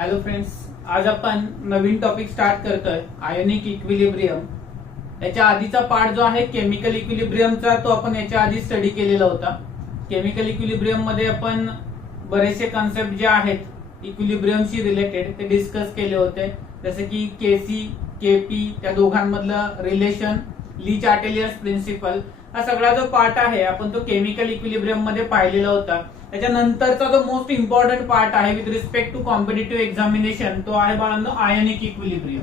Hello friends, आज आपण नवीन topic start करतोय आयोनिक इक्विलिब्रियम. याच्या आधीचा पार्ट जो आहे केमिकल इक्विलिब्रियमचा तो आपण याच्या आधी स्टडी केलेला होता. केमिकल इक्विलिब्रियम मध्ये आपण बरेचसे कॉन्सेप्ट जे आहेत इक्विलिब्रियमशी रिलेटेड ते डिस्कस केले होते, जसे की केसी केपी त्या दोघांमधलं रिलेशन, ली चार्टेलियस प्रिन्सिपल. हा सगळा जो पार्ट आहे आपण तो केमिकल इक्विलिब्रियम मध्ये पाहिलेला होता. त्याच्यानंतरचा जो मोस्ट इम्पॉर्टंट पार्ट आहे with respect to competitive examination तो आहे बाळांनो आयोनिक इक्विलिब्रियम.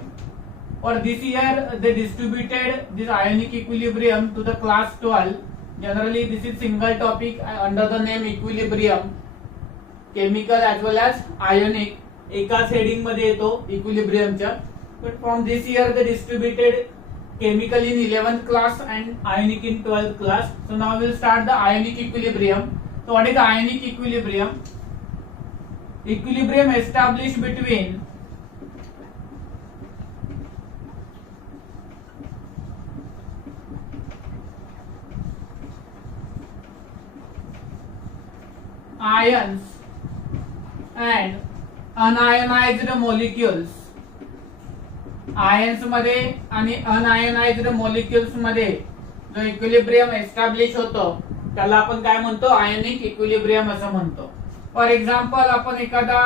और this year they distributed this ionic equilibrium to the class 12. Generally this is single topic under the name equilibrium, chemical as well as ionic एकाच heading मध्ये येतो इक्विलिब्रियमच्या. But from this year they distributed chemical in 11th class and ionic in 12th class. So now we'll start the ionic equilibrium. So what is ionic equilibrium? Equilibrium established between ions and unionized molecules. Ions मध्ये आणि unionised molecules मध्ये जो equilibrium establish होतो त्याला आपण काय म्हणतो, ionic equilibrium असं म्हणतो. फॉर एक्झाम्पल, आपण एखादा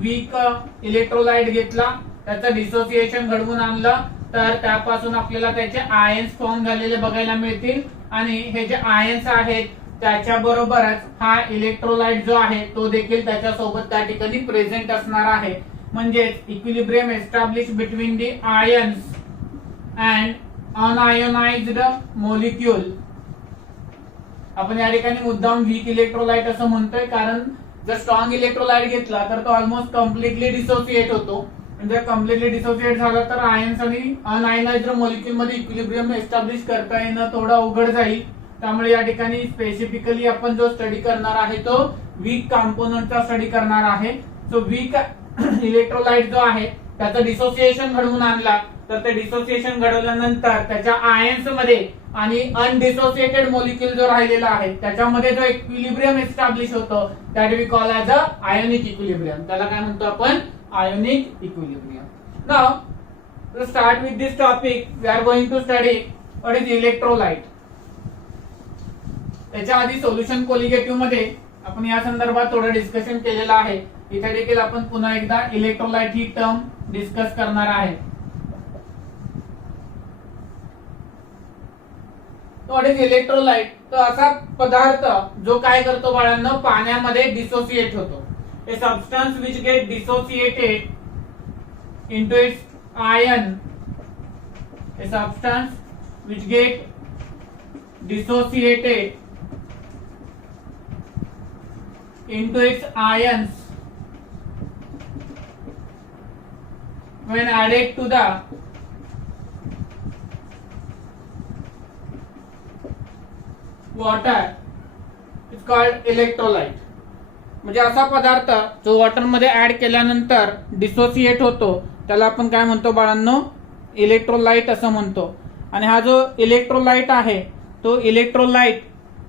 वीक इलेक्ट्रोलाइट घेतला, त्याचं डिसोसिएशन घडवून आणलं तर त्यापासून आपल्याला त्याचे आयन्स फॉर्म झालेले बघायला मिळतील. आणि हे जे आयन्स आहेत त्याच्या बरोबरच हा इलेक्ट्रोलाइट जो आहे तो देखील त्याच्यासोबत त्या ठिकाणी प्रेझेंट असणार आहे. म्हणजेच equilibrium establish between the ions and unionised molecule. आपण या ठिकाणी मुद्दाम वीक इलेक्ट्रोलाइट असं म्हणतोय कारण जर स्ट्रॉंग इलेक्ट्रोलाइट घेतला तर तो ऑलमोस्ट कम्प्लिटली डिसोसिएट होतो. जर कम्प्लिटली डिसोसिएट झाला तर आयन्स आणि अनआयोनाइज्ड मॉलिक्यूल मध्ये इक्विलिब्रियम एस्टॅब्लिश करता येणं थोडं अवघड जाईल. त्यामुळे या ठिकाणी स्पेसिफिकली आपण जो स्टडी करणार आहे तो वीक कंपोनंटचा स्टडी करणार आहे. सो वीक इलेक्ट्रोलाइट जो आहे त्याचं डिसोसिएशन घडवून आणला तर ते डिसोसिएशन घडवल्यानंतर त्याच्या आयन्स मध्ये आणि अनडिसोसिएटेड मॉलिक्यूल जो राहिलेला आहे त्याच्यामध्ये जो इक्विलिब्रियम एस्टॅब्लिश होतो that we call as a ionic equilibrium. त्याला काय म्हणतो आपण, ionic equilibrium. Now to start with this topic we are going to study what is electrolyte. त्याच्या आधी सोल्युशन कोलिगेटिव्ह मध्ये आपण या संदर्भात थोडं डिस्कशन केलेलं आहे. इथे देखील आपण पुन्हा एकदा इलेक्ट्रोलाइट ही टर्म डिस्कस करणार आहे. What is electrolyte? तर असा पदार्थ जो काय करतो बाळांनो, पाण्यामध्ये डिसोसिएट होतो. A substance which get dissociated into its ion, a substance which get dissociated into its ions when added to the water is called electrolyte. म्हणजे असा पदार्थ जो वॉटर मध्ये ऍड केल्यानंतर डिसोसिएट होतो त्याला आपण काय म्हणतो बाळांनो, इलेक्ट्रोलाइट असं म्हणतो. आणि हा जो इलेक्ट्रोलाइट आहे तो इलेक्ट्रोलाइट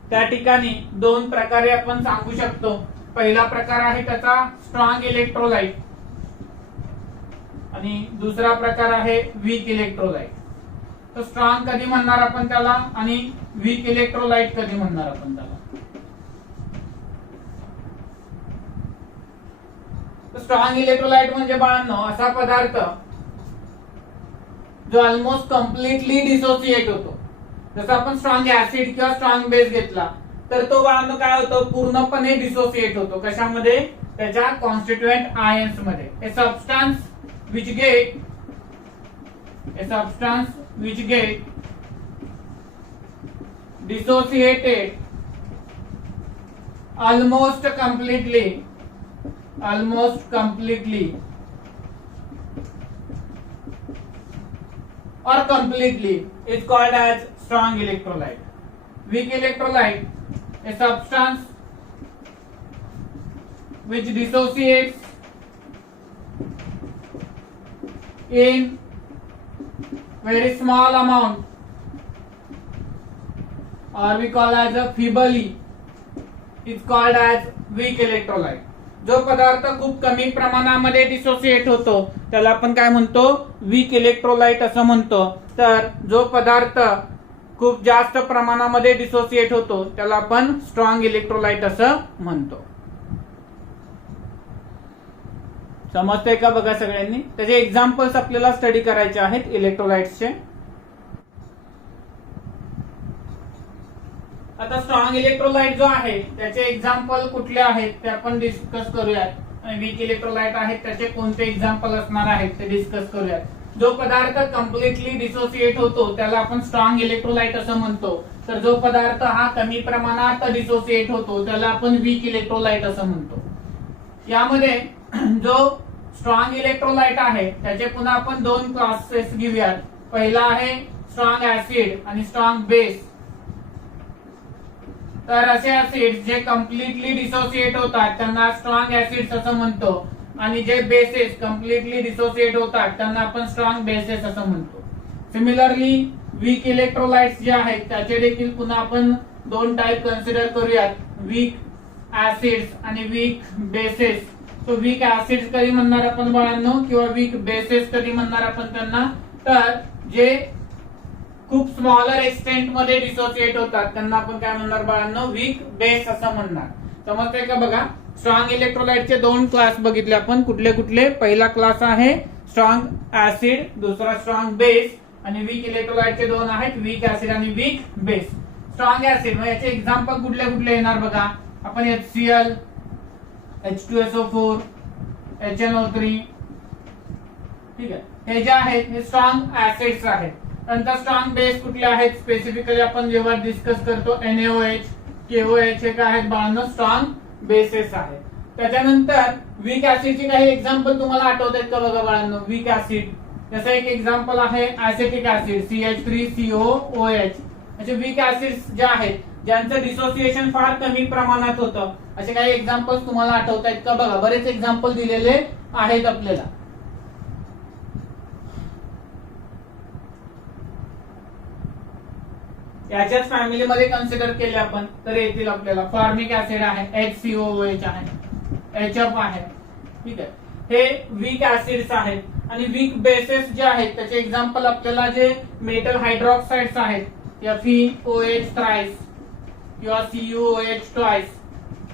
त्या ठिकाणी दोन प्रकारे आपण सांगू शकतो. पहिला प्रकार आहे त्याचा स्ट्रॉंग इलेक्ट्रोलाइट आणि दुसरा प्रकार आहे वीक इलेक्ट्रोलाइट. तर स्ट्रॉंग कधी म्हणणार आपण त्याला आणि वीक इलेक्ट्रोलाइट कधी म्हणणार आपण त्याला. स्ट्रॉंग इलेक्ट्रोलाइट म्हणजे बाळांनो असा पदार्थ जो ऑलमोस्ट कम्प्लिटली डिसोसिएट होतो. जसं आपण स्ट्रॉंग ऍसिड किंवा स्ट्रॉंग बेस घेतला तर तो बाळांनो काय होतो, पूर्णपणे डिसोसिएट होतो. कशामध्ये? त्याच्या कॉन्स्टिट्युएंट आयन्स मध्ये. A substance which get dissociated almost completely or completely is called as strong electrolyte. Weak electrolyte, a substance which dissociates in very small amount or we call as a feebly is called as weak electrolyte. जो पदार्थ खूप कमी प्रमाणामध्ये dissociate होतो त्याला आपण काय म्हणतो, वीक इलेक्ट्रोलाइट असं म्हणतो. तर जो पदार्थ खूप जास्त प्रमाणामध्ये डिसोसिएट होतो त्याला आपण स्ट्रॉंग इलेक्ट्रोलाइट असं म्हणतो. समजतंय का बघा सगळ्यांनी. त्याचे एक्झाम्पल्स आपल्याला स्टडी करायचे आहेत इलेक्ट्रोलाइट्सचे. आता स्ट्रॉंग इलेक्ट्रोलाइट जो आहे त्याचे एक्झाम्पल कुठले आहेत ते आपण डिस्कस करूयात. आणि वीक इलेक्ट्रोलाइट आहेत त्याचे कोणते एक्झाम्पल असणार आहेत ते डिस्कस करूयात. जो पदार्थ कम्प्लिटली डिसोसिएट होतो त्याला आपण स्ट्रॉंग इलेक्ट्रोलाइट असं म्हणतो. तर जो पदार्थ हा कमी प्रमाणात डिसोसिएट होतो त्याला आपण वीक इलेक्ट्रोलाइट असं म्हणतो. यामध्ये जो स्ट्रॉंग इलेक्ट्रोलाइट आहे त्याचे पुन्हा आपण दोन क्लासेस घेऊयात. पहिला आहे स्ट्रॉंग ऍसिड आणि स्ट्रॉंग बेस. तर असे ऍसिड जे कम्प्लिटली डिसोसिएट होतात त्यांना स्ट्रॉंग ऍसिड्स असं म्हणतो आणि जे बेसेस कम्प्लिटली डिसोसिएट होतात त्यांना आपण स्ट्रॉंग बेसेस असं म्हणतो. सिमिलरली वीक इलेक्ट्रोलाइट्स जे आहेत त्याचे देखील पुन्हा आपण दोन टाइप कन्सिडर करूयात, वीक ऍसिड्स आणि वीक बेसेस. तो वीक ऍसिड्स कधी म्हणणार आपण बाळांनो किंवा वीक बेसेस कधी म्हणणार आपण त्यांना, तर जे खूप स्मॉलर एक्सटेंट मध्ये डिसोसिएट होतात त्यांना आपण काय म्हणणार बाळांनो, वीक बेस असं म्हणणार. समजतंय का बघा. स्ट्रॉंग इलेक्ट्रोलाइटचे दोन क्लास बघितले आपण. कुठले कुठले. पहिला क्लास आहे स्ट्रॉंग ऍसिड, दुसरा स्ट्रॉंग बेस. आणि वीक इलेक्ट्रोलाइटचे दोन आहेत, वीक ऍसिड आणि वीक बेस. स्ट्रॉंग ऍसिड मग याचे एक्झाम्पल कुठले कुठले येणार बघा. आपण HCl, H2SO4, HNO3, ठीक आहे, हे जे आहेत हे स्ट्रॉंग ऍसिड्स आहेत. नंतर स्ट्रॉंग बेस कुठले आहेत स्पेसिफिकली आपण जेव्हा डिस्कस करतो NaOH, KOH हे काय आहेत बाळांनो, स्ट्रॉंग बेसेस आहेत. त्याच्यानंतर वीक ऍसिडची काही एक्झाम्पल तुम्हाला आठवत आहेत का बघा बाळांनो. वीक ऍसिड जसं एक एक्झाम्पल आहे ऍसिटिक ऍसिड CH3COOH. असे वीक ऍसिड्स जे आहेत ज्यांचं डिसोसिएशन फार कमी प्रमाणात होतं असे काही एक्झाम्पल्स तुम्हाला आठवत आहेत का बघा. बरेच एक्झाम्पल दिलेले आहेत आपल्याला. याच्याच फॅमिलीमध्ये कन्सिडर केले आपण तर येतील आपल्याला. फॉर्मिक ऍसिड आहे, HCOOH आहे, HF आहे, ठीक आहे. हे वीक ऍसिड्स आहेत. आणि वीक बेसेस जे आहेत त्याचे एक्झाम्पल आपल्याला जे मेटल हायड्रॉक्साइड्स आहेत FeOH थ्राइस किंवा CuOH ट्वाइस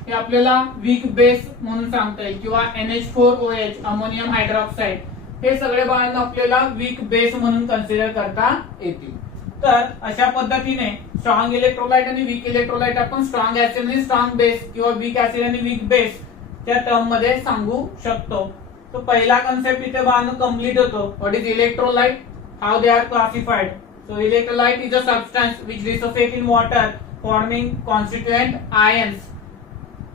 हे आपल्याला वीक बेस म्हणून सांगता येईल. किंवा NH4OH अमोनियम हायड्रॉक्साइड हे सगळे बाळांना आपल्याला वीक बेस म्हणून कन्सिडर करता येतील. तर अशा पद्धतीने स्ट्रॉंग इलेक्ट्रोलाइट आणि वीक इलेक्ट्रोलाइट आपण स्ट्रॉंग ऍसिड आणि स्ट्रॉंग बेस किंवा वीक ऍसिड आणि वीक बेस त्या टर्म मध्ये सांगू शकतो. तो पहिला कन्सेप्ट इथे बाळांनो कंप्लीट होतो. What is electrolyte, how they are classified. So electrolyte is a substance which dissociate in water forming constituent ions.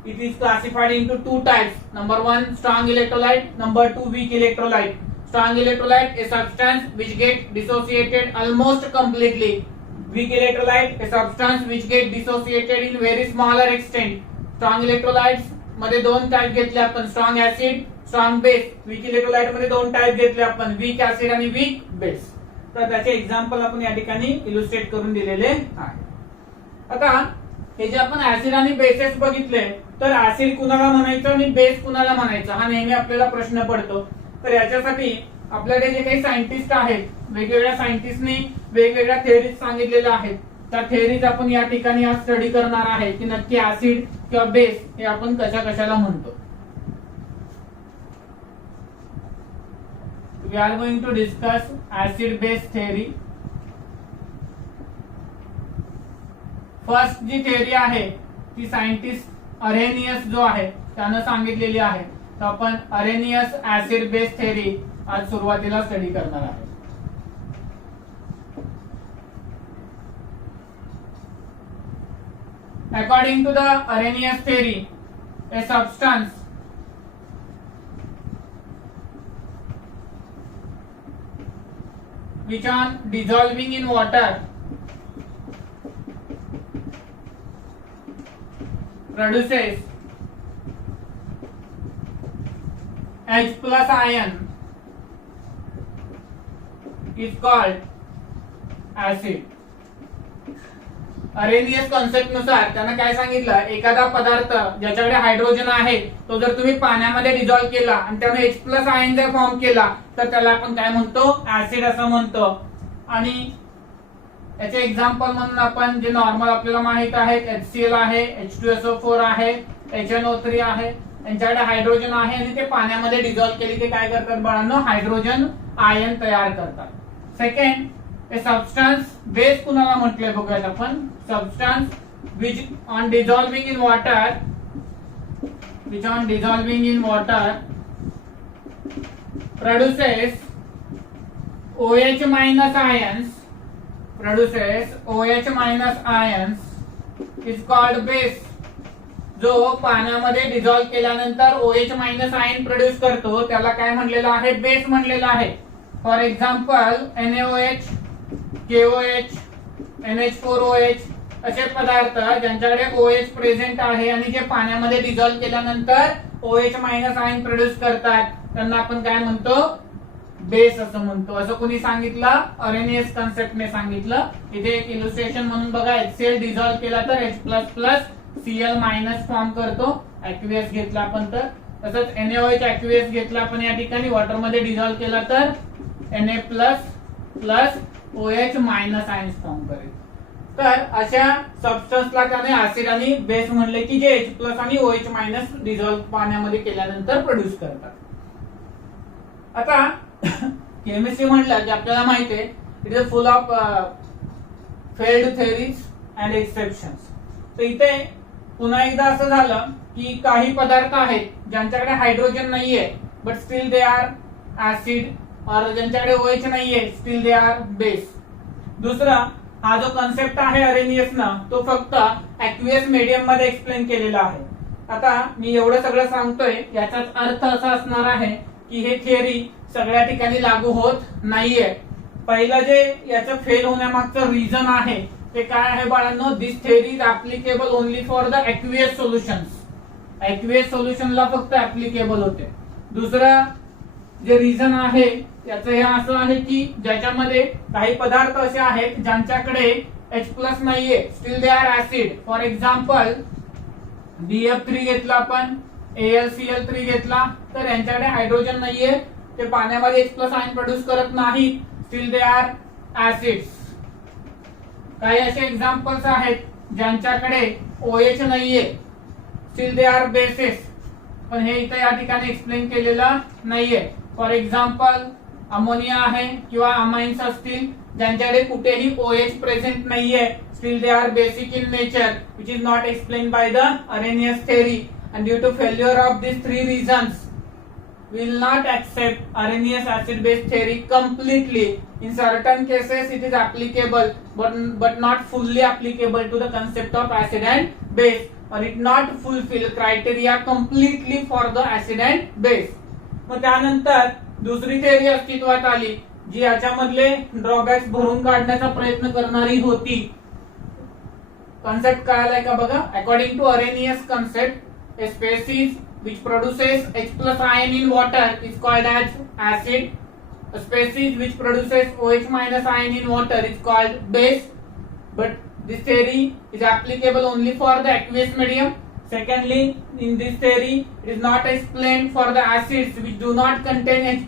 It is classified into two types. Number one, strong electrolyte. Number two, weak electrolyte. Strong electrolyte, a substance which get dissociated almost completely. Weak electrolyte, a substance which get dissociated in very smaller extent. Strong electrolytes मध्ये दोन type घेतले आपण, strong acid, strong base. Weak electrolyte मध्ये दोन type घेतले आपण, weak acid आणि weak base. तर त्याचे एक्झाम्पल आपण या ठिकाणी इलुस्ट्रेट करून दिलेले आहे. आता हे जे आपण ऍसिड आणि बेसेस बघितले तर ऍसिड कुणाला म्हणायचं आणि बेस कुणाला म्हणायचं हा नेहमी आपल्याला प्रश्न पडतो. तर याच्यासाठी आपल्याकडे जे काही सायंटिस्ट आहेत वेगवेगळ्या सायंटिस्टनी वेगवेगळ्या थेअरीज सांगितलेल्या आहेत. त्या थेअरीज आपण या ठिकाणी आज स्टडी करणार आहे की नक्की ऍसिड किंवा बेस हे आपण कशा कशाला म्हणतो. We are going to discuss acid base theory. First जी थेअरी आहे ती सायंटिस्ट अरेनियस जो आहे त्यानं सांगितलेली आहे. तर आपण अरेनियस ऍसिड बेस थेअरी आज सुरुवातीला स्टडी करणार आहे. According to the Arrhenius theory, a substance which on dissolving in water produces H plus ion is called acid. Arrhenius concept नुसार त्यांना काय सांगितलं, एखादा पदार्थ ज्याच्याकडे हायड्रोजन आहे तो जर तुम्ही पाण्यामध्ये डिझॉल्व्ह केला आणि त्याने H प्लस आयन जर फॉर्म केला तर त्याला आपण काय म्हणतो, ऍसिड असं म्हणतो. आणि याचे एक्झाम्पल म्हणून आपण जे नॉर्मल आपल्याला माहित आहे HCl आहे, H2SO4 आहे, HNO3 आहे, यांच्याकडे हायड्रोजन आहे आणि ते पाण्यामध्ये डिझॉल्व्ह केले की काय करतात बाळांनो, हायड्रोजन आयन तयार करतात. सेकंड, ए सबस्टन्स बेस कुणाला म्हटलंय बघूयात आपण. Substance which on dissolving in water produces OH minus ions is called base. जो पाण्यामध्ये डिझॉल्व्ह केल्यानंतर OH मायनस आयन प्रोड्यूस करतो त्याला काय म्हणलेलं आहे, बेस म्हणलेलं आहे. For example NaOH, KOH, NH4OH असे पदार्थ ज्यांच्याकडे OH प्रेझेंट आहे आणि जे पाण्यामध्ये डिझॉल्व्ह केल्यानंतर OH मायनस आयन प्रोड्यूस करतात त्यांना आपण काय म्हणतो, बेस असं म्हणतो. असं कोणी सांगितलं, अरेनियस कॉन्सेप्टने सांगितलं. इथे एक इलुस्ट्रेशन म्हणून बघा, HCl डिझॉल्व्ह केला तर H++ Cl मायनस फॉर्म करतो, ऍक्वियस घेतला आपण तर. तसंच NaOH ऍक्वियस घेतला आपण या ठिकाणी, वॉटर मध्ये डिझॉल्व्ह केला तर Na++ OH minus ions form करेल. तर अशा सबस्टन्सला त्याने ऍसिड आणि बेस म्हणले की जे H+ आणि OH मायनस डिझॉल्व्ह पाण्यामध्ये केल्यानंतर प्रोड्यूस करतात. आता केमिस्ट्री म्हटलं की आपल्याला माहिती आहे it is full of failed theories and exceptions. तर इथे पुन्हा एकदा असं झालं की काही पदार्थ आहेत ज्यांच्याकडे हायड्रोजन नाहीये but still they are acid, और ज्यांच्याकडे OH नाहीये स्टील दे आर बेस. दुसरा, हा जो कॉन्सेप्ट आहे अरेनियसनं तो फक्त ऍक्वियस मीडियम मध्ये एक्सप्लेन केलेला आहे. आता मी एवढं सगळं सांगतोय याचाच अर्थ असा असणार आहे की हे थिअरी सगळ्या ठिकाणी लागू होत नाहीये. पहिलं जे याचं फेल होण्यामागचं रिझन आहे ते काय आहे बाळांनो, this theory is applicable only for the aqueous solutions. Aqueous सोल्युशनला फक्त ऍप्लिकेबल होते. दुसरं जे रिझन आहे याचं हे असं आहे की ज्याच्यामध्ये काही पदार्थ असे आहेत ज्यांच्याकडे H+ नाहीये steel they are acid. For example BF3 घेतला आपण, AlCl3 घेतला तर यांच्याकडे हायड्रोजन नाहीये, ते पाण्यामध्ये H+ आयन प्रोड्यूस करत नाही, स्टील दे आर ऍसिड्स. काही असे एक्झाम्पल्स आहेत ज्यांच्याकडे OH नाहीये, स्टील दे आर बेसेस, पण हे इथे या ठिकाणी एक्सप्लेन केलेलं नाहीये. फॉर एक्झाम्पल अमोनिया आहे किंवा अमाइन्स असतील ज्यांच्याकडे कुठेही OH प्रेझेंट नाहीये, steel they are basic in nature, which is not explain by the Arrhenius theory. And due to failure of these three reasons, we will not accept Arrhenius acid-base theory completely. In certain cases, it is applicable, but not fully applicable to the concept of acid and base, or it not fulfill criteria completely for the acid and base. मग त्यानंतर दुसरी theory अस्तित्वात आली जी याच्यामधले drawbacks भरून काढण्याचा प्रयत्न करणारी होती. कॉन्सेप्ट कळालाय का बघा. According to Arrhenius concept, a species which produces H+ ion in water is called as acid. A species which produces OH minus ion in water is called base. But this theory is applicable only for the aqueous medium. Secondly, in this theory, it is not explained for the acids which do not contain H+,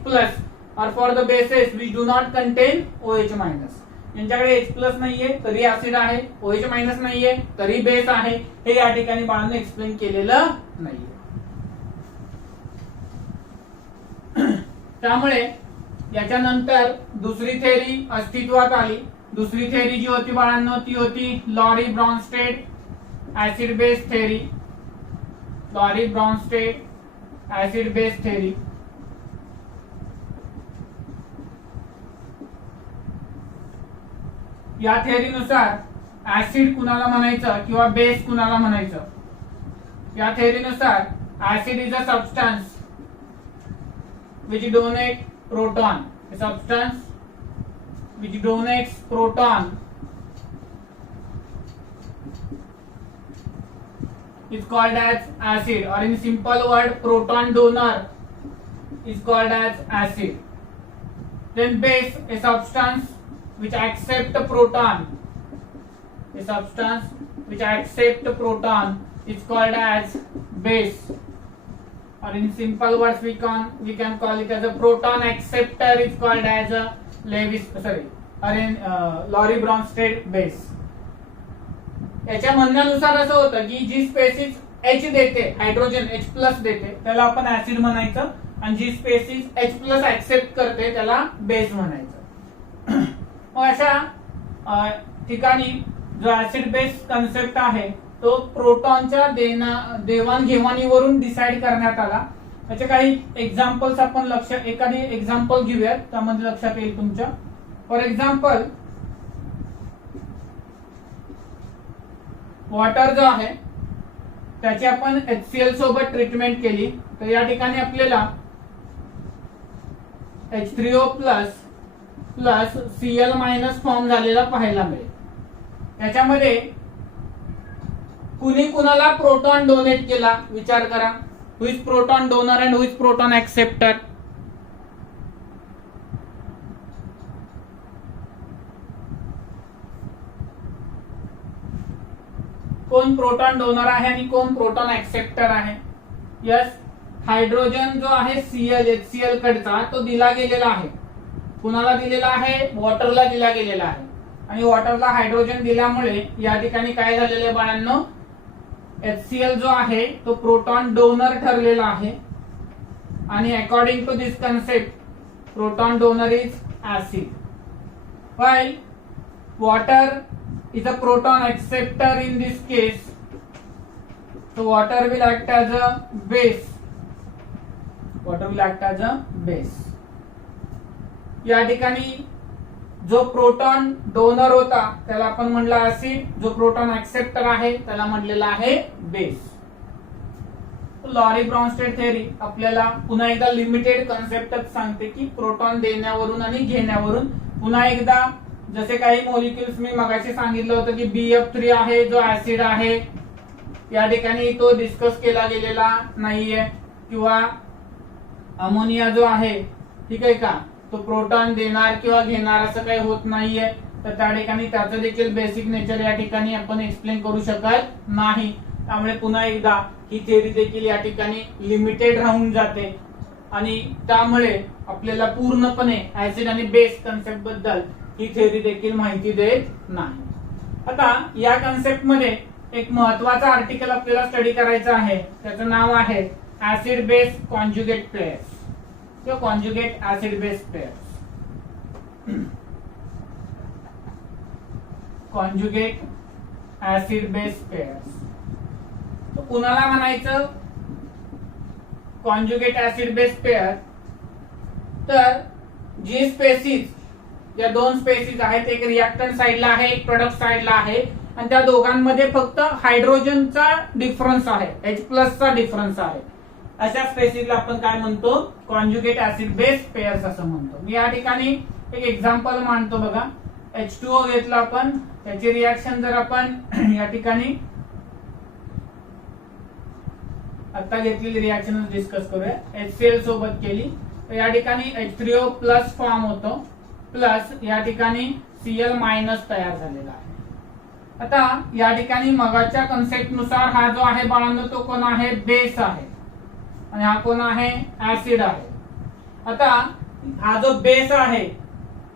or for the bases which do not contain OH minus. यांच्याकडे H+ नाहीये तरी acid आहे, OH minus नाहीये तरी base आहे, हे या ठिकाणी बाळांनो एक्सप्लेन केलेलं नाहीये. त्यामुळे याच्यानंतर दुसरी थेअरी अस्तित्वात आली. दुसरी थेअरी जी होती बाळांनो ती होती Lowry Bronsted acid base theory. Lowry Bronsted acid base theory. या थेअरीनुसार ऍसिड कुणाला म्हणायचं किंवा बेस कुणाला म्हणायचं. या थेअरीनुसार acid is a substance which donate proton. Substance which donates proton is called as acid, or in simple word proton donor is called as acid. Then base, a substance which accept a proton A substance which accept proton is called as base, or in simple words we can call it as a proton acceptor is called as a Lowry Bronsted base. याच्या म्हणण्यानुसार असं होतं की जी species H देते, hydrogen H+ देते, त्याला आपण ऍसिड म्हणायचं, आणि जी स्पेसिस H+ ऍक्सेप्ट करते त्याला बेस म्हणायचं. मग अशा ठिकाणी जो ऍसिड बेस कन्सेप्ट आहे तो प्रोटॉनच्या देवाणघेवाणीवरून डिसाइड करण्यात आला. त्याचे काही एक्झाम्पल्स आपण एखादी एक्झाम्पल घेऊयात, त्यामध्ये लक्षात येईल तुमच्या. फॉर एक्झाम्पल वॉटर जो आहे त्याची आपण HCl सोबत ट्रीटमेंट केली, तर या ठिकाणी आपल्याला H3O प्लस Cl- फॉर्म झालेला पाहायला मिळेल. याच्यामध्ये कुणी कुणाला प्रोटॉन डोनेट केला विचार करा. Who is proton donor and who is proton acceptor? कोण प्रोटॉन डोनर आहे आणि कोण प्रोटॉन ऍक्सेप्टर आहे? यस, हायड्रोजन जो आहे HCl कडचा तो दिला गेलेला आहे. कुणाला दिलेला आहे? वॉटरला दिला गेलेला आहे. आणि वॉटरला हायड्रोजन दिल्यामुळे या ठिकाणी काय झालेलं आहे बाळांनो? HCl जो आहे तो प्रोटॉन डोनर ठरलेला आहे. आणि according to this concept proton donor is acid, while water is a proton acceptor in this case. So water will act as a base. Water will act as a base. या ठिकाणी जो proton donor होता त्याला आपण म्हणलं acid, जो proton acceptor आहे त्याला म्हणलेला आहे बेस. लॉरी ब्रॉन्स्टेड थेअरी आपल्याला पुन्हा एकदा लिमिटेड कन्सेप्टच सांगते की प्रोटॉन देण्यावरून आणि घेण्यावरून. पुन्हा एकदा जसे काही मॉलिक्युल्स मी मगाशी सांगितलं होतं की BF3 आहे जो ऍसिड आहे, या ठिकाणी तो डिस्कस केला गेलेला नाहीये. किंवा अमोनिया जो आहे, ठीक आहे का, तो प्रोटॉन देणार किंवा घेणार असं काही होत नाहीये. तर त्या ठिकाणी त्याचं देखील बेसिक नेचर या ठिकाणी आपण एक्सप्लेन करू शकत नाही. त्यामुळे पुन्हा एकदा ही थेअरी देखील या ठिकाणी लिमिटेड राहून जाते आणि त्यामुळे आपल्याला पूर्णपणे ऍसिड आणि बेस कन्सेप्ट बद्दल ही थेअरी देखील माहिती देत नाही. आता या कन्सेप्ट मध्ये एक महत्वाचा आर्टिकल आपल्याला स्टडी करायचं आहे, त्याचं नाव आहे ऍसिड बेस कॉन्जुगेट पेअर्स किंवा conjugate acid base pairs. Conjugate acid base pairs कुणाला म्हणायचं कॉन्जुगेट ऍसिड बेस पेअर? तर जी स्पेसिस, या दोन स्पेसिस आहेत, एक रिएक्टंट साइडला आहे एक प्रोडक्ट साइडला आहे, आणि त्या दोघांमध्ये फक्त हायड्रोजनचा डिफरन्स आहे, H+ चा डिफरन्स आहे, अशा स्पेसिसला आपण काय म्हणतो? कॉन्जुगेट ऍसिड बेस पेअर्स असं म्हणतो. मी या ठिकाणी एक एक्झाम्पल मांडतो बघा. H2O घेतला आपण, त्याची रिएक्शन जर आपण या ठिकाणी आता घेतलेली रिएक्शन डिस्कस करूया. HCl सोबत केली तर या ठिकाणी H3O+ फॉर्म होतो, प्लस या ठिकाणी Cl- तयार झालेला आहे. आता या ठिकाणी मगाच्या कन्सेप्ट नुसार हा जो आहे बाळांनो तो कोण आहे? बेस आहे, आणि हा कोण आहे? ऍसिड आहे. आता हा जो बेस आहे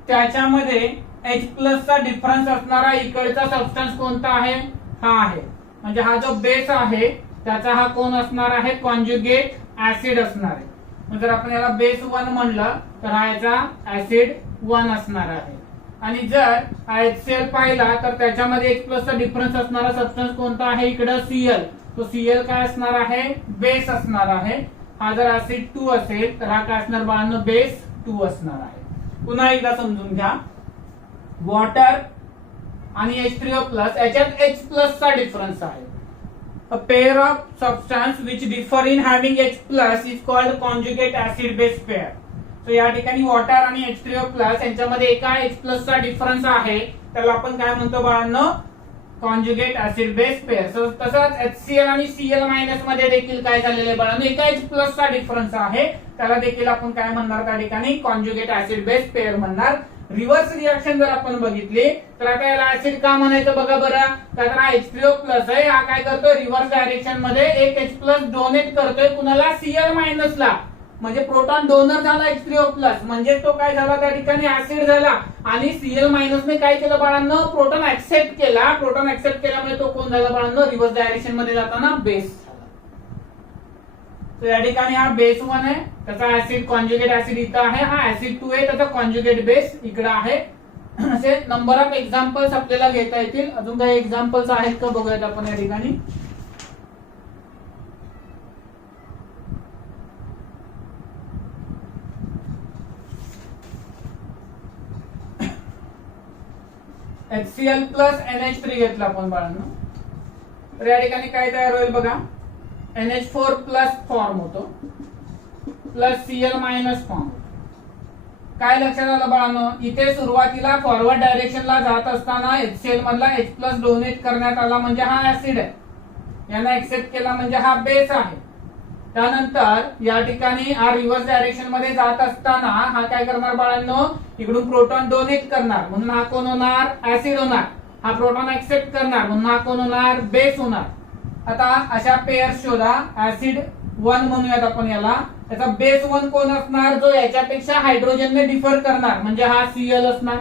त्याच्यामध्ये H+ चा डिफरन्स असणारा इकडचा सबस्टन्स कोणता आहे? हा आहे. म्हणजे हा जो बेस आहे त्याचा हा कोण असणार आहे? कॉन्जुगेट ऍसिड असणार आहे. मग जर आपण याला बेस 1 म्हणलं तर हा याचा ऍसिड 1 असणार आहे. आणि जर हा HCl पाहिला तर त्याच्यामध्ये H+ चा डिफरन्स असणारा सबस्टन्स कोणता आहे? इकडं Cl. तो Cl काय असणार आहे? बेस असणार आहे. हा जर ऍसिड 2 असेल तर हा काय असणार बाळांनो? बेस 2 असणार आहे. पुन्हा एकदा समजून घ्या. वॉटर आणि H3O+ याच्यात H+ चा डिफरन्स आहे. A pair of substance which differ in having H+ is called conjugate acid base pair. So या ठिकाणी वॉटर आणि H3O+ यांच्यामध्ये एका H+ चा डिफरन्स आहे, त्याला आपण काय म्हणतो बाळांनो? Conjugate acid base pair. तसंच HCl आणि Cl- मध्ये देखील काय झालेलं आहे बाळांनो? एका H+ चा डिफरन्स आहे, त्याला देखील आपण काय म्हणणार त्या ठिकाणी? कॉन्जुगेट ऍसिड बेस पेअर म्हणणार. रिव्हर्स रिएक्शन जर आपण बघितली तर आता याला ऍसिड का म्हणायचं बघा बरं, कारण हा H3O प्लस आहे, हा काय करतोय रिव्हर्स डायरेक्शन मध्ये एक H प्लस डोनेट करतोय कुणाला Cl मायनस ला, म्हणजे प्रोटॉन डोनर झाला H3O प्लस, म्हणजे तो काय झाला त्या ठिकाणी ऍसिड झाला आणि Cl मायनस ने काय केलं बाळांनो, प्रोटॉन ऍक्सेप्ट केला, प्रोटॉन ऍक्सेप्ट केल्यामुळे तो कोण झाला बाळांनो, रिव्हर्स डायरेक्शन मध्ये जाताना बेस. तर या ठिकाणी हा बेस 1 आहे, त्याचा ऍसिड कॉन्जुगेट ऍसिड इथं आहे, हा ऍसिड 2 आहे, त्याचा कॉन्जुगेट बेस इकडे आहे. असे नंबर ऑफ एक्झाम्पल्स आपल्याला घेता येतील. अजून काही एक्झाम्पल्स आहेत का बघूयात आपण या ठिकाणी. HCl प्लस NH3 घेतला आपण बाळांनो, तर या ठिकाणी काय तयार होईल बघा, NH4 प्लस फॉर्म होतो प्लस Cl मायनस फॉर्म. काय लक्षात आलं बाळांनो, इथे सुरुवातीला फॉरवर्ड डायरेक्शनला जात असताना HCl मधला H प्लस डोनेट करण्यात आला म्हणजे हा ऍसिड आहे, यांना एक्सेप्ट केला म्हणजे हा बेस आहे. त्यानंतर या ठिकाणी हा रिव्हर्स डायरेक्शन मध्ये जात असताना हा काय करणार बाळांनो, इकडून प्रोटॉन डोनेट करणार म्हणून हा कोण होणार, ऍसिड होणार. हा प्रोटॉन एक्सेप्ट करणार म्हणून हा कोण होणार, बेस होणार. आता अशा पेअर शोधा, ऍसिड 1 म्हणूयात आपण याला, त्याचा बेस 1 कोण असणार, जो याच्यापेक्षा हायड्रोजनने डिफर करणार म्हणजे हा Cl असणार.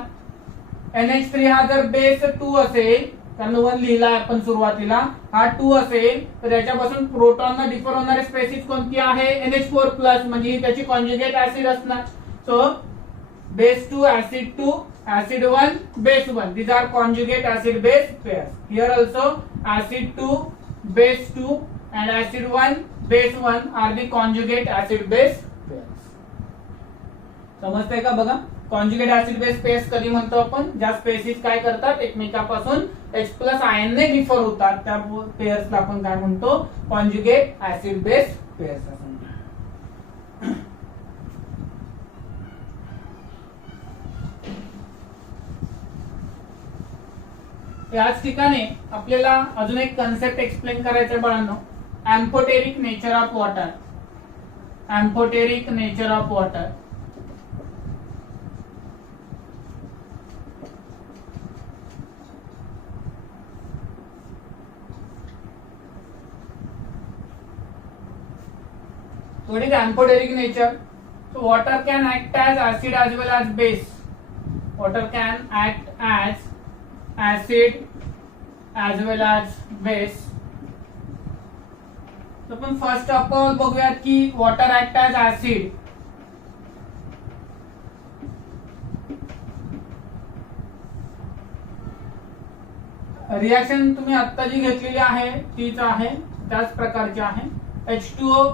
NH3 हा जर बेस 2 असेल, कारण 1 लिहिला आपण सुरुवातीला, हा 2 असेल तर याच्यापासून प्रोटॉन न डिफर होणारी स्पेसिस कोणती आहे, NH4 प्लस, म्हणजे त्याची कॉन्जुगेट ऍसिड असणार. So base 2 acid 2 acid 1 base 1, these are conjugate acid base pairs. Here also acid 2 base 2 and acid 1 base 1 are the conjugate acid base pairs. समजतंय का बघा, कॉन्जुगेट ऍसिड बेस पेअर्स कधी म्हणतो आपण, ज्या स्पेसिस काय करतात एकमेकापासून H प्लस आयन ने डिफर होतात, त्या पेअर्सला आपण काय म्हणतो, कॉन्जुगेट ऍसिड बेस पेअर्स असं म्हणतो. याच ठिकाणी आपल्याला अजून एक कन्सेप्ट एक्सप्लेन करायचं आहे बाळांनो, amphoteric nature of water. Amphoteric nature of water. What is amphoteric nature? So water can act as acid as well as base. Water can act as acid as well as base. So आपण first of all बघूयात की water act as acid. Reaction तुम्ही आता जी घेतलेली आहे तीच आहे, त्याच प्रकारची आहे. H2O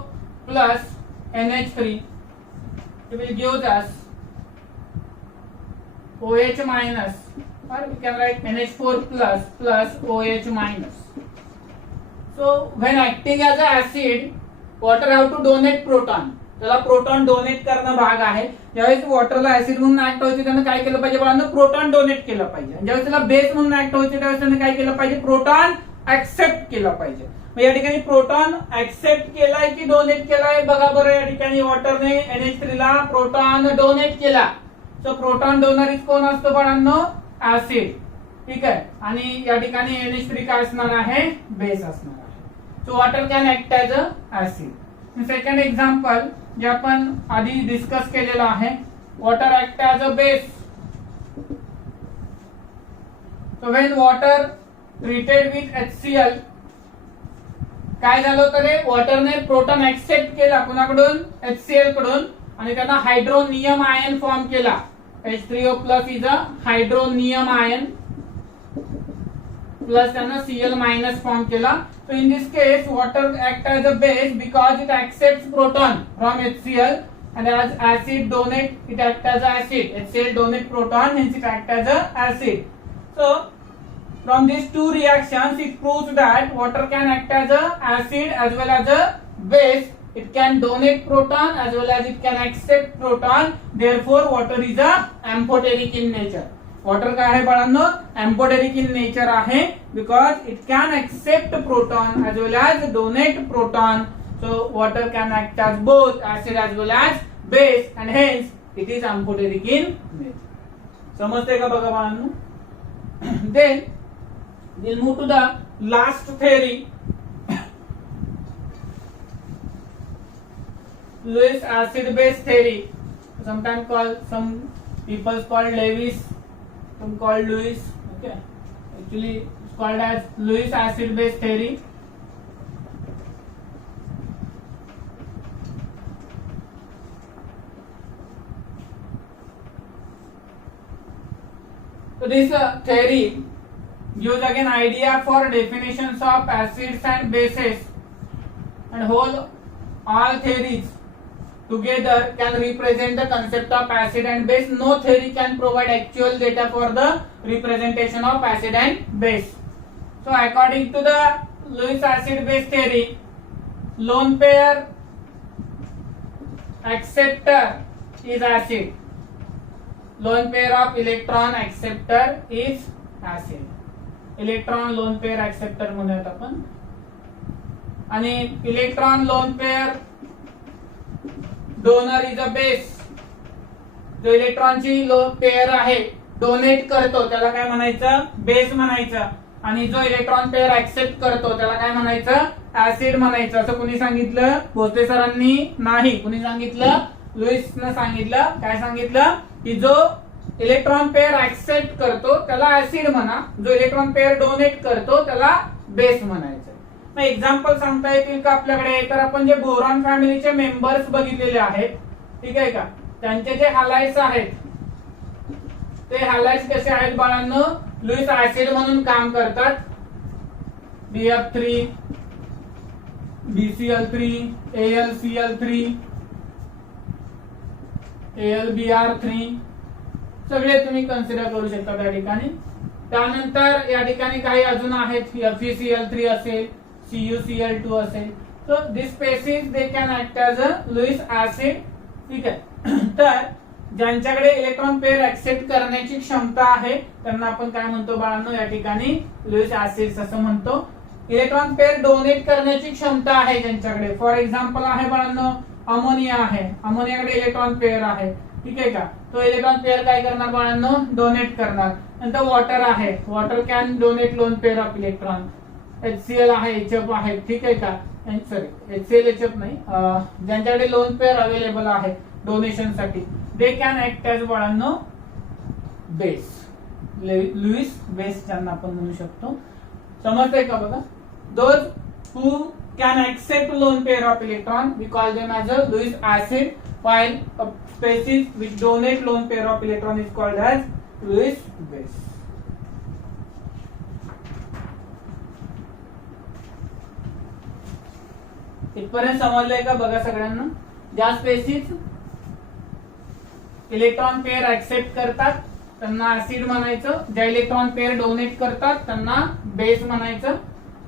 plus NH3 it will give us OH minus, or we can write NH4 plus OH minus. So when acting as an acid, water have to donate proton. त्याला प्रोटॉन डोनेट करणं भाग आहे. ज्यावेळेस वॉटरला ऍसिड म्हणून act व्हायचे त्यानं काय केलं पाहिजे बाळांनो, प्रोटॉन डोनेट केलं पाहिजे. ज्यावेळेस त्याला बेस म्हणून ऍक्ट व्हायचे त्यावेळेस त्यानं काय केलं पाहिजे, प्रोटॉन ऍक्सेप्ट केलं पाहिजे. या ठिकाणी प्रोटॉन ऍक्सेप्ट केलाय की डोनेट केलाय बघा बरं, या ठिकाणी वॉटरने NH3 ला प्रोटॉन डोनेट केला. सो प्रोटॉन डोनर इज कोण असतो बाळांनो, ऍसिड. ठीक आहे, आणि या ठिकाणी NH3 काय असणार आहे, बेस असणार आहे. So water can act as a acid. Second example जे आपण आधी डिस्कस केलेलं आहे, water act as a base. So when water treated with HCl, काय झालं होतं रे, वॉटरने प्रोटॉन ऍक्सेप्ट केला कुणाकडून, HCl कडून, आणि त्यांना हायड्रोनियम आयन फॉर्म केला. H3O plus is a hydronium ion plus त्यांना Cl मायनस फॉर्म केला. So in this case water act as a base because it accepts proton from HCl, and as acid donate it act as a acid. HCl donate proton, hence it act as a acid. So from these two reactions it proves that water can act as a acid as well as a base. It can donate proton as well as it can accept proton. Therefore water is a amphoteric in nature. Water काय आहे बाळांनो, amphoteric in nature आहे, because it can accept proton as well as donate proton. So water can act as both acid as well as base, and hence it is amphoteric in nature. समजते का बघा बाळांनो. Then we'll move to the last theory, Lewis acid base theory, sometimes called, some people called Lewis, some called Lewis. Okay, actually it's called as Lewis acid base theory. So this theory gives again idea for definitions of acids and bases, and whole all theories together can represent the concept of acid and base. No theory can provide actual data for the representation of acid and base. So according to the Lewis acid base theory, lone pair acceptor is acid. Lone pair of electron acceptor is acid. Electron lone pair acceptor म्हणूयात आपण. आणि electron lone pair donor is a base. जो इलेक्ट्रॉनची lone pair आहे donate करतो त्याला काय म्हणायचं, बेस म्हणायचं. आणि जो इलेक्ट्रॉन पेअर ऍक्सेप्ट करतो त्याला काय म्हणायचं, ऍसिड म्हणायचं. असं कुणी सांगितलं, भोसले सरांनी नाही. कुणी सांगितलं, लुईसनं सांगितलं. काय सांगितलं की जो इलेक्ट्रॉन पेअर ऍक्सेप्ट करतो त्याला ऍसिड म्हणा, जो इलेक्ट्रॉन पेअर डोनेट करतो त्याला बेस म्हणायचं. मग एक्झाम्पल सांगता येतील का आपल्याकडे, तर आपण जे बोरॉन फॅमिलीचे मेंबर्स बघितलेले आहेत, ठीक आहे का, त्यांचे जे हॅलाइड्स आहेत ते हॅलाइड्स कसे आहेत बाळांनो, लुईस ऍसिड म्हणून काम करतात. BF3, BCl3, AlCl3, AlBr3 सगळे तुम्ही कन्सिडर करू शकता त्या ठिकाणी. त्यानंतर या ठिकाणी काही अजून आहेत, FeCl3 असेल, CuCl2 असेल. So this species they can act as a Lewis acid. ठीक आहे. तर ज्यांच्याकडे इलेक्ट्रॉन पेअर ऍक्सेप्ट करण्याची क्षमता आहे त्यांना आपण काय म्हणतो बाळांनो, या ठिकाणी लुईस ऍसिड्स असं म्हणतो. इलेक्ट्रॉन पेअर डोनेट करण्याची क्षमता आहे ज्यांच्याकडे, फॉर एक्झाम्पल आहे बाळांनो अमोनिया आहे. अमोनियाकडे इलेक्ट्रॉन पेअर आहे, ठीक आहे का, तो इलेक्ट्रॉन पेअर काय करणार बाळांनो, डोनेट करणार. नंतर वॉटर आहे, water can donate lone pair of electron. HCl आहे, HF आहे, ठीक आहे का, सॉरी HCl HF नाही, ज्यांच्याकडे लोन पेअर अवेलेबल आहे डोनेशन साठी, दे कॅन ऍक्ट ऍज बाळांनो बेस. लुईस बेस ज्यांना आपण म्हणू शकतो. समजतंय का बघा. Those who can accept lone pair of electron, we call them as a Lewis acid, while a species which donate lone pair of electron is called as Lewis base. इथपर्यंत समजलंय का बघा सगळ्यांना. ज्या स्पेसिस इलेक्ट्रॉन पेअर ऍक्सेप्ट करतात त्यांना acid म्हणायचं, ज्या electron pair donate करतात त्यांना बेस म्हणायचं.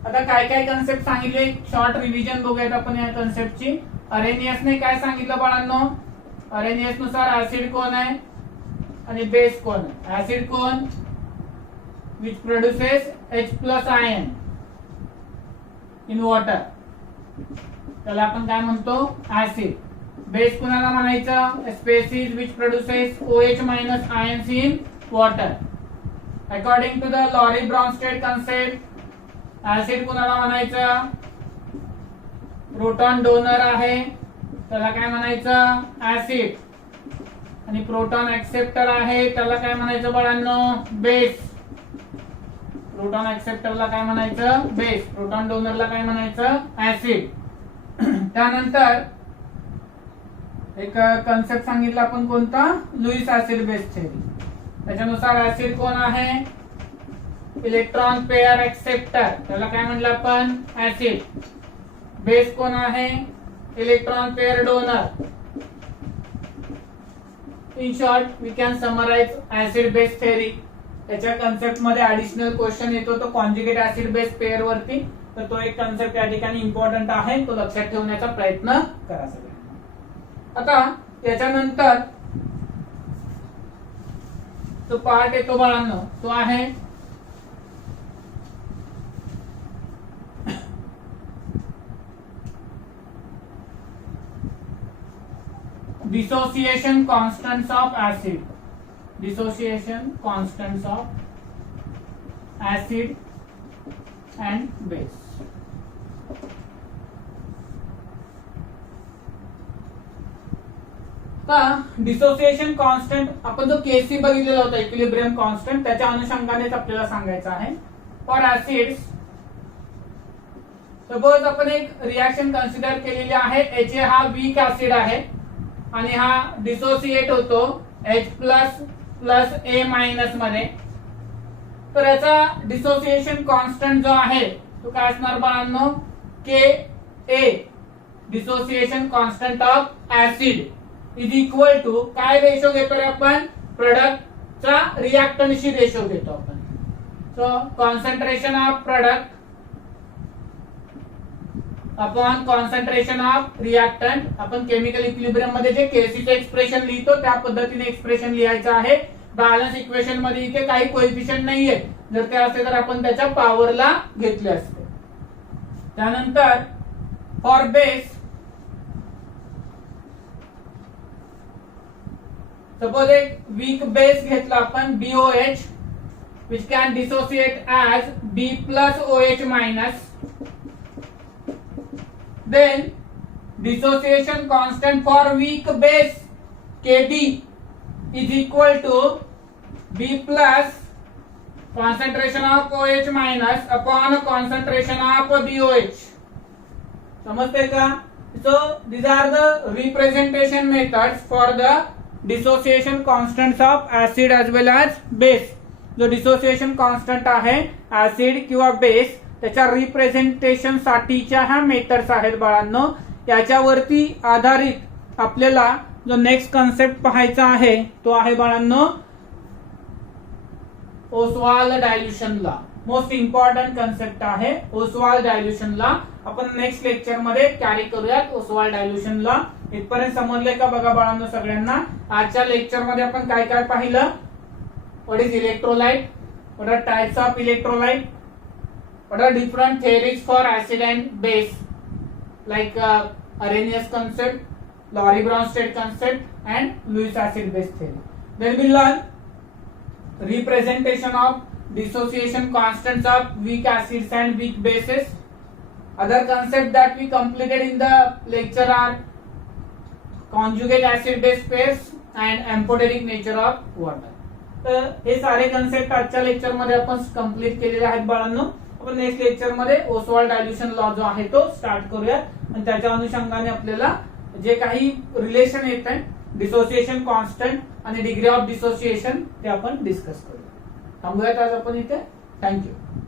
आता काय काय कन्सेप्ट सांगितले, शॉर्ट रिव्हिजन बघूयात आपण या कन्सेप्टची. अरेनियसने काय सांगितलं बाळांनो, अरेनियस नुसार ऍसिड कोण आहे आणि बेस कोण आहे. ऍसिड कोण, which produces H+ ion in water, त्याला आपण काय म्हणतो, ऍसिड. बेस कुणाला म्हणायचं, species which produces OH- ions in water. According to the Lowry Bronsted concept, acid कुणाला म्हणायचं, प्रोटॉन डोनर आहे त्याला काय म्हणायचं, ऍसिड. आणि प्रोटॉन ऍक्सेप्टर आहे त्याला काय म्हणायचं बाळांनो, बेस. प्रोटॉन ऍक्सेप्टरला काय म्हणायचं, बेस. प्रोटॉन डोनरला काय म्हणायचं, ऍसिड. त्यानंतर एक कन्सेप्ट सांगितलं आपण कोणता, लुईस ऍसिड बेस थेअरी. त्याच्यानुसार ऍसिड कोण आहे, इलेक्ट्रॉन पेअर ऍक्सेप्टर, त्याला काय म्हणलं आपण, ऍसिड. बेस कोण आहे, electron pair donor. In short we can summarize acid base theory. त्याच्या कन्सेप्ट मध्ये ऍडिशनल क्वेश्चन येतो तो कॉन्जुगेट ऍसिड बेस पेअर वरती. तर तो एक कन्सेप्ट या ठिकाणी इम्पॉर्टंट आहे, तो लक्षात ठेवण्याचा प्रयत्न करा सगळ्यांना. आता त्याच्यानंतर तो पार्ट येतो बाळांनो, तो आहे dissociation constants of acid. dissociation constants of acid and base. Dissociation constant आपण जो केसी बघितलेला होता इक्विलिब्रियम कॉन्स्टंट त्याच्या अनुषंगानेच आपल्याला सांगायचं आहे. फॉर ऍसिड्स सपोज आपण एक रिएक्शन कन्सिडर केलेली आहे. एच हा वीक ऍसिड आहे आणि हा डिसोसिएट होतो H plus plus A minus मध्ये. तर याचा डिसोसिएशन कॉन्स्टंट जो आहे तो काय असणार बाळांनो, Ka dissociation constant of acid is equal to काय रेशो घेतो रे आपण, प्रोडक्टचा रिएक्टंटशी रेशो घेतो आपण. So concentration of product upon concentration of reactant. आपण केमिकल इक्विलिब्रियम मध्ये जे केसीचे एक्सप्रेशन लिहितो त्या पद्धतीने एक्सप्रेशन लिहायचं आहे. बॅलन्स इक्वेशन मध्ये इथे काही कोएफिशियंट नाहीये, जर ते असते तर आपण त्याच्या पॉवरला घेतले असते. त्यानंतर फॉर बेस सपोज एक वीक बेस घेतला आपण BOH which can dissociate as B plus OH minus. Then dissociation constant for weak base Kb is equal to B plus concentration of OH minus upon concentration of BOH. समजते का? So these are the representation methods for the dissociation constants of acid as well as base. जो dissociation constant आहे acid किंवा base त्याच्या representation साठीच्या ह्या methods आहेत बाळांनो. याच्यावरती आधारित आपल्याला जो नेक्स्ट कन्सेप्ट पाहायचा आहे तो आहे बाळांनो Oswald dilution law. Most important concept आहे ओसवाल्ड डायल्युशन लॉ. आपण नेक्स्ट लेक्चर मध्ये कॅरी करूयात ओसवाल्ड डायल्युशन लॉ. इथपर्यंत समजले का बघा बाळांनो सगळ्यांना. आजच्या लेक्चर मध्ये आपण काय काय पाहिलं, what is electrolyte, what are types of electrolyte, what are different theories for acid and base like Arrhenius concept, Lorry-Bronsted concept and Lewis acid base theory. Then we learn representation of dissociation constants of weak acids and weak bases. Other concepts that we completed in the lecture are conjugate acid base pairs and amphoteric nature of water. तर हे सारे concept आजच्या lecture मध्ये आपण complete केलेले आहेत बाळांनो. आपण नेक्स्ट लेक्चर मध्ये ओसवाल्ड डायल्युशन लॉ जो आहे तो स्टार्ट करूयात आणि त्याच्या अनुषंगाने आपल्याला जे काही रिलेशन येत आहे डिसोसिएशन कॉन्स्टंट आणि डिग्री ऑफ डिसोसिएशन ते आपण डिस्कस करूया. थांबूयात आज आपण इथे. थँक्यू.